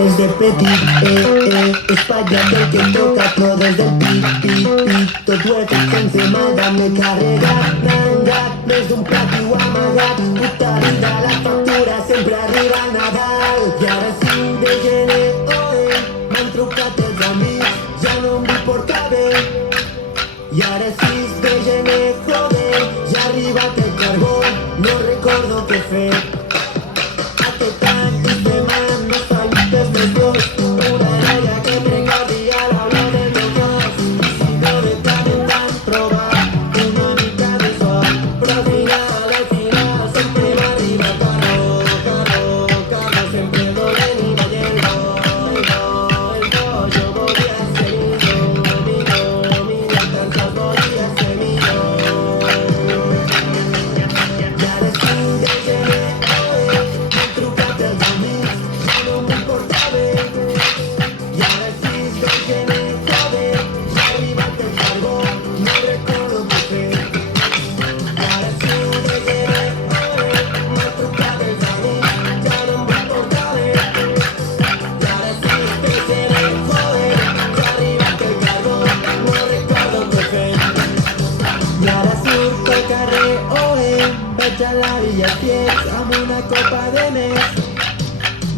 desde petit, espatllat el que toca, però des del pit, tot ho he fet sense mal, dame carrega, n'han gat, més d'un pati ho amagat, puta vida, la factura sempre arriba a Nadal, i ara 5 de gener, m'han trucat els amics, ja no em vull portar bé, i ara 6 de gener, joder, ja ha arribat el carbó, no recordo què fer. Aquest any estem en les fallites del Dios, una noia que em recordi a l'aula del meu cos, i si no de tant en tant provar una mica de sort, però al final sempre m'arriba caro, sempre dolent i veient jo volia ser millor, tantes volia ser millor. I ara 5 de gener, m'han trucat els amics, ja no m'ho porta bé. I ara 6 de gener, joder, ja ha arribat el carbó, no recordo què fer. I ara 5 de gener, m'han trucat els amics, ja no m'ho porta bé. I ara 6 de gener, joder, ja ha arribat el carbó, no recordo què fer. I ara surto al carrer, vaig a la Villa Fies amb una copa de més.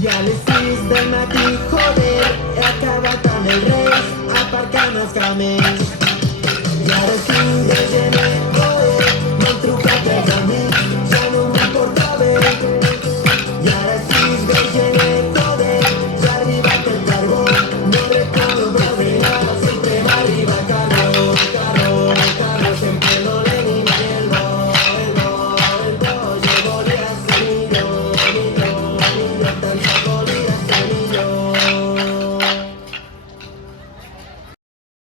I a les 6 del matí, joder, he acabat amb els Reis, aparcant els camells. I ara 5 de gener, m'han trucat els amics,